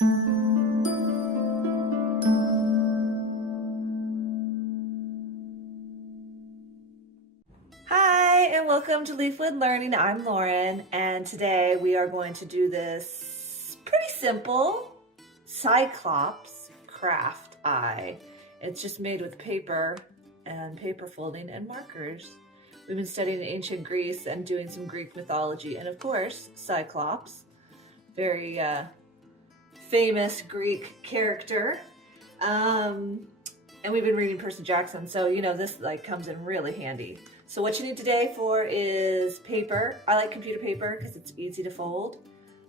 Hi, and welcome to Leafwood Learning. I'm Lauren, and today we are going to do this pretty simple Cyclops craft eye. It's just made with paper and paper folding and markers. We've been studying ancient Greece and doing some Greek mythology, and of course, Cyclops, very famous Greek character. And we've been reading Percy Jackson, so you know this like comes in really handy. So what you need today for is paper. I like computer paper because it's easy to fold.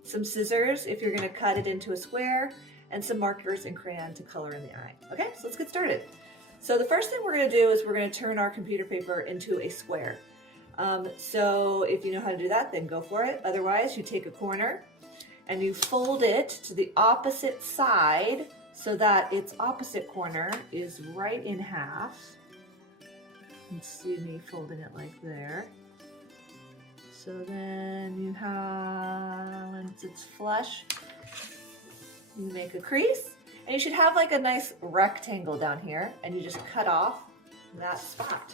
Some scissors if you're going to cut it into a square, and some markers and crayon to color in the eye. Okay, so let's get started. So the first thing we're going to do is we're going to turn our computer paper into a square. So if you know how to do that, then go for it. Otherwise, you take a corner and you fold it to the opposite side so that its opposite corner is right in half. You can see me folding it like there. So then you have, once it's flush, you make a crease, and you should have like a nice rectangle down here, and you just cut off that spot.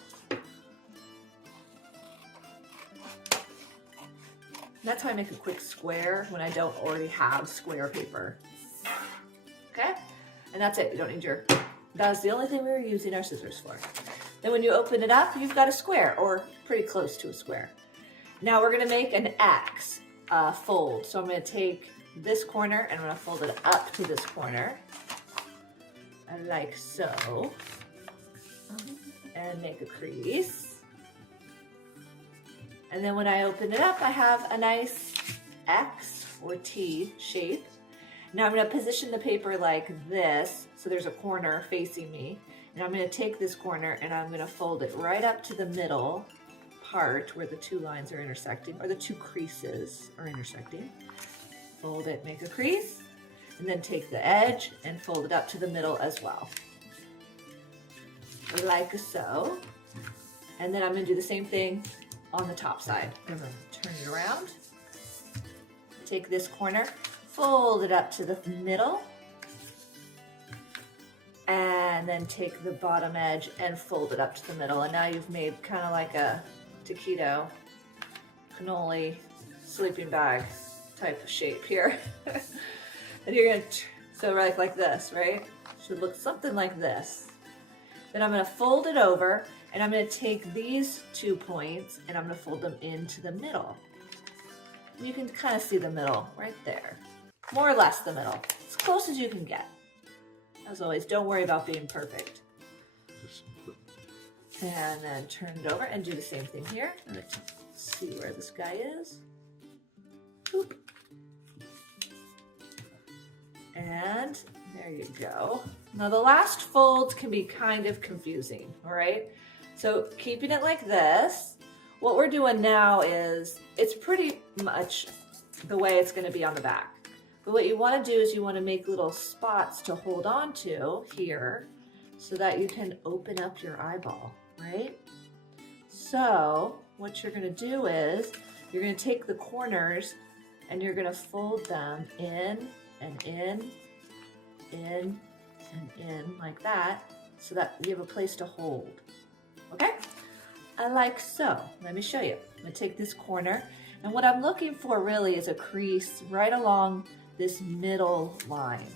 That's how I make a quick square when I don't already have square paper. Okay? And that's it, you don't need your, that's the only thing we were using our scissors for. Then when you open it up, you've got a square, or pretty close to a square. Now we're gonna make an X fold. So I'm gonna take this corner and I'm gonna fold it up to this corner, like so, and make a crease. And then when I open it up, I have a nice X or T shape. Now I'm going to position the paper like this, so there's a corner facing me. And I'm going to take this corner and I'm going to fold it right up to the middle part where the two lines are intersecting, or the two creases are intersecting. Fold it, make a crease, and then take the edge and fold it up to the middle as well. Like so. And then I'm going to do the same thing on the top side. I'm going to turn it around. Take this corner, fold it up to the middle, and then take the bottom edge and fold it up to the middle. And now you've made kind of like a taquito, cannoli, sleeping bag type of shape here. And you're gonna, so like this, right? Should look something like this. Then I'm gonna fold it over, and I'm gonna take these 2 points and I'm gonna fold them into the middle. You can kind of see the middle right there. More or less the middle, as close as you can get. As always, don't worry about being perfect. And then turn it over and do the same thing here. Let's see where this guy is. Oop. And there you go. Now the last folds can be kind of confusing, all right? So keeping it like this, what we're doing now is, it's pretty much the way it's gonna be on the back. But what you want to do is you want to make little spots to hold on to here so that you can open up your eyeball, right? So what you're going to do is you're going to take the corners and you're going to fold them in and in, in and in like that, so that you have a place to hold. Okay? Like so. Let me show you. I'm going to take this corner, and what I'm looking for really is a crease right along this middle line.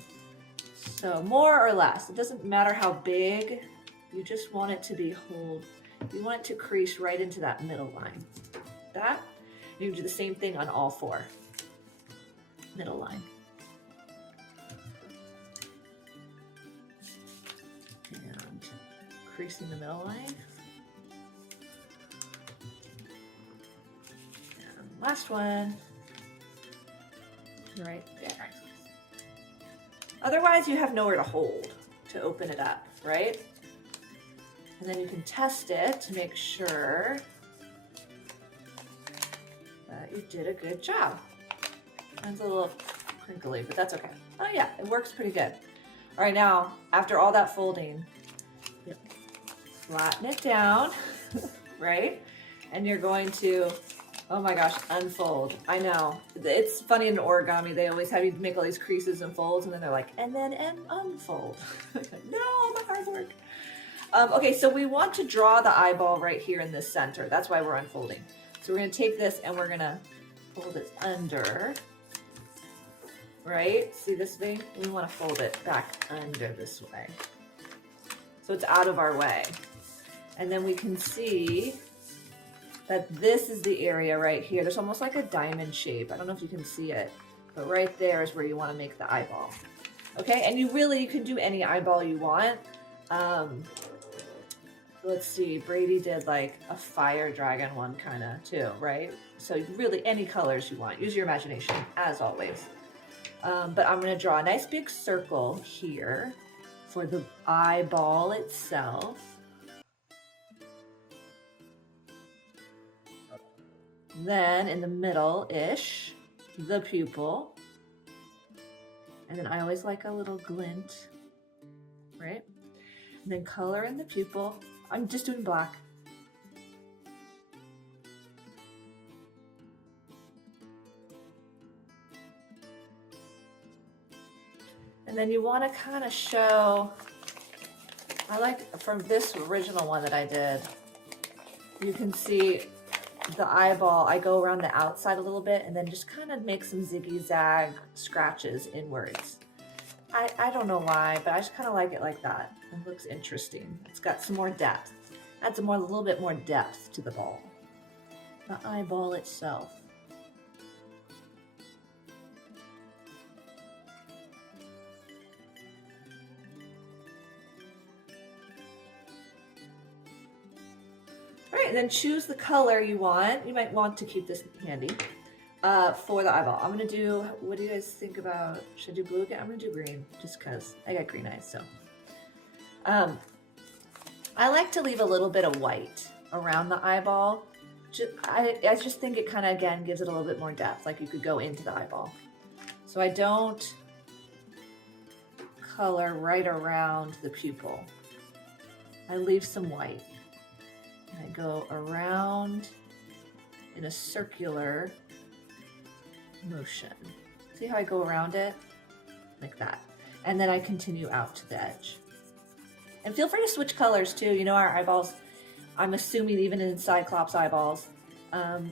So more or less, it doesn't matter how big, you just want it to be you want it to crease right into that middle line. That, you can do the same thing on all four. Middle line. And creasing the middle line. And last one. Right there. Otherwise, you have nowhere to hold to open it up, right? And then you can test it to make sure that you did a good job. It's a little crinkly, but that's okay. Oh yeah, it works pretty good. All right, now, after all that folding, flatten it down, right? And you're going to Oh my gosh, unfold. I know. It's funny in origami, they always have you make all these creases and folds, and then they're like, and then unfold. No, the hard work. Okay, so we want to draw the eyeball right here in the center. That's why we're unfolding. So we're gonna take this and we're gonna fold it under, right? See this thing? We wanna fold it back under this way. So it's out of our way. And then we can see that this is the area right here. There's almost like a diamond shape. I don't know if you can see it, but right there is where you want to make the eyeball. Okay, and you can do any eyeball you want. Let's see, Brady did like a fire dragon one kind of too, right? So really any colors you want. Use your imagination, as always. But I'm gonna draw a nice big circle here for the eyeball itself. Then in the middle-ish, the pupil. And then I always like a little glint, right? And then color in the pupil. I'm just doing black. And then you want to kind of show, I like from this original one that I did, you can see the eyeball, I go around the outside a little bit and then just kind of make some ziggy-zag scratches inwards. I don't know why, but I just kind of like it like that. It looks interesting. It's got some more depth. Adds a little bit more depth to the ball. The eyeball itself. All right, and then choose the color you want. You might want to keep this handy for the eyeball. I'm gonna do, what do you guys think about, should I do blue again? I'm gonna do green, just cause I got green eyes, so. I like to leave a little bit of white around the eyeball. I just think it kind of, again, gives it a little bit more depth, like you could go into the eyeball. So I don't color right around the pupil. I leave some white. And I go around in a circular motion. See how I go around it? Like that. And then I continue out to the edge. And feel free to switch colors too. You know, our eyeballs, I'm assuming even in Cyclops eyeballs,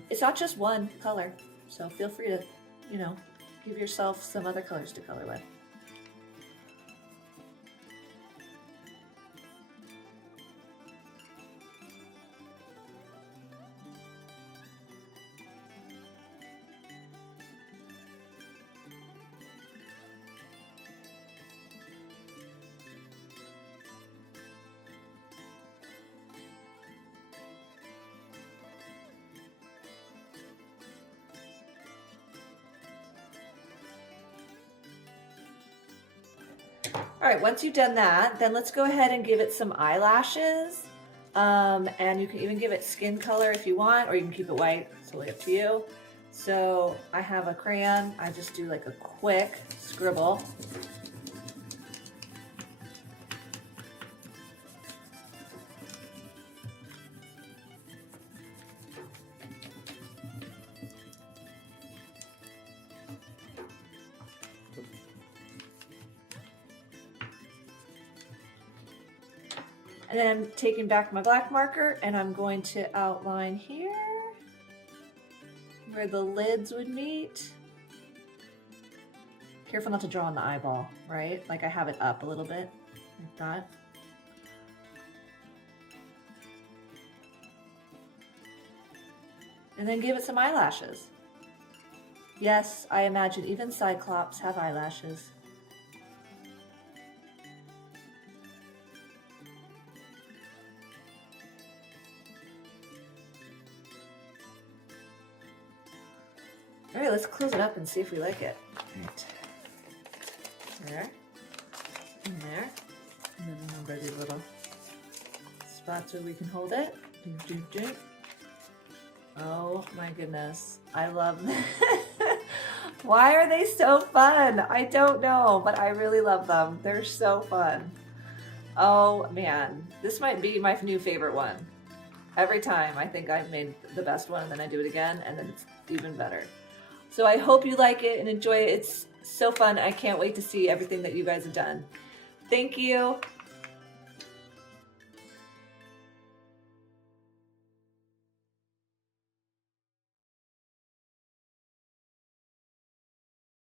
it's not just one color. So feel free to, you know, give yourself some other colors to color with. All right, once you've done that, then let's go ahead and give it some eyelashes. And you can even give it skin color if you want, or you can keep it white, it's totally up to you. So I have a crayon, I just do like a quick scribble. And then I'm taking back my black marker and I'm going to outline here where the lids would meet. Careful not to draw on the eyeball, right? Like I have it up a little bit, like that. And then give it some eyelashes. Yes, I imagine even Cyclops have eyelashes. All right, let's close it up and see if we like it. Right. There, and there, and then remember these little spots where we can hold it. Oh my goodness, I love them. Why are they so fun? I don't know, but I really love them. They're so fun. Oh man, this might be my new favorite one. Every time I think I've made the best one and then I do it again and then it's even better. So I hope you like it and enjoy it. It's so fun. I can't wait to see everything that you guys have done. Thank you.